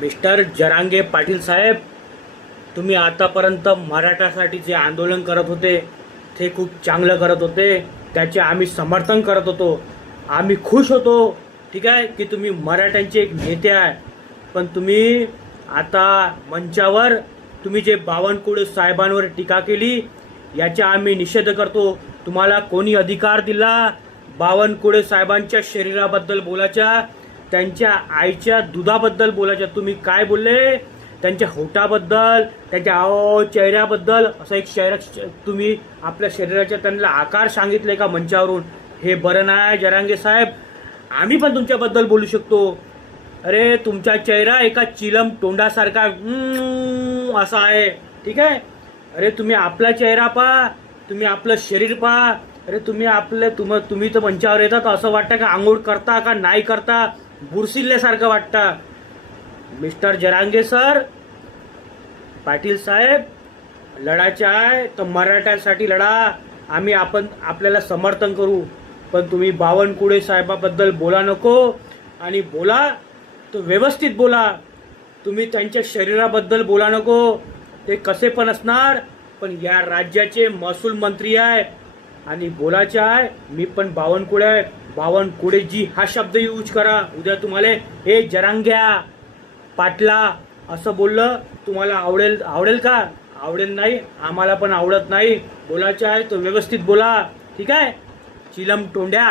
Mister Jarange Patil साहेब, तुम्ही आतापर्यंत मराठासाठी जे आंदोलन करत होते ते खूप चांगलं करत होते, त्याचे आम्ही समर्थन करत होतो, आम्ही खुश होतो. ठीक आहे की तुम्ही मराठ्यांचे एक नेते आहे. पण तुम्ही आता मंचावर तुम्ही जे बावनकुळे साहेबांवर टीका केली याचा आम्ही निषेध करतो. तुम्हाला कोणी अधिकार दिला बावनकुळे साहेबांच्या शरीराबद्दल बोलायचा, त्यांच्या आईच्या दुधाबद्दल बोलायच्या? तुम्ही काय बोलले? त्यांच्या होठाबद्दल, त्यांच्या चेहऱ्याबद्दल असं एक तुम्ही आपल्या शरीराच्या त्यांना आकार सांगितले का मंचावरून? हे बरं नाही जरांगे साहेब. आम्ही पण तुमच्याबद्दल बोलू शकतो. अरे तुमचा चेहरा एका चिलम तोंडासारखा असा आहे. ठीक आहे. अरे तुम्ही आपला चेहरा पहा, तुम्ही आपलं शरीर पहा. अरे तुम्ही तर मंचावर येतात असं वाटतं का आंघोळ करता का नाही करता, बुरसिल्ल्यासारखं वाटतं. मिस्टर जरांगे सर, पाटील साहेब, लढायचं आहे तर मराठ्यांसाठी लढा. आम्ही आपल्याला समर्थन करू. पण तुम्ही बावनकुळे साहेबाबद्दल बोला नको, आणि बोला तो व्यवस्थित बोला. तुम्ही त्यांच्या शरीराबद्दल बोला नको. ते कसे पण असणार, पण या राज्याचे महसूल मंत्री आहे आणि बोलायचे आहे. मी पण बावनकुळे आहे. बावनकुळेजी हा शब्द यूज करा. उद्या तुम्हाला हे जरांग्या पाटला असं बोललं तुम्हाला आवडेल का? आवडेल नाही. आम्हाला पण आवडत नाही. बोलायचं आहे तर व्यवस्थित बोला. ठीक आहे. चिलम तोंड्या.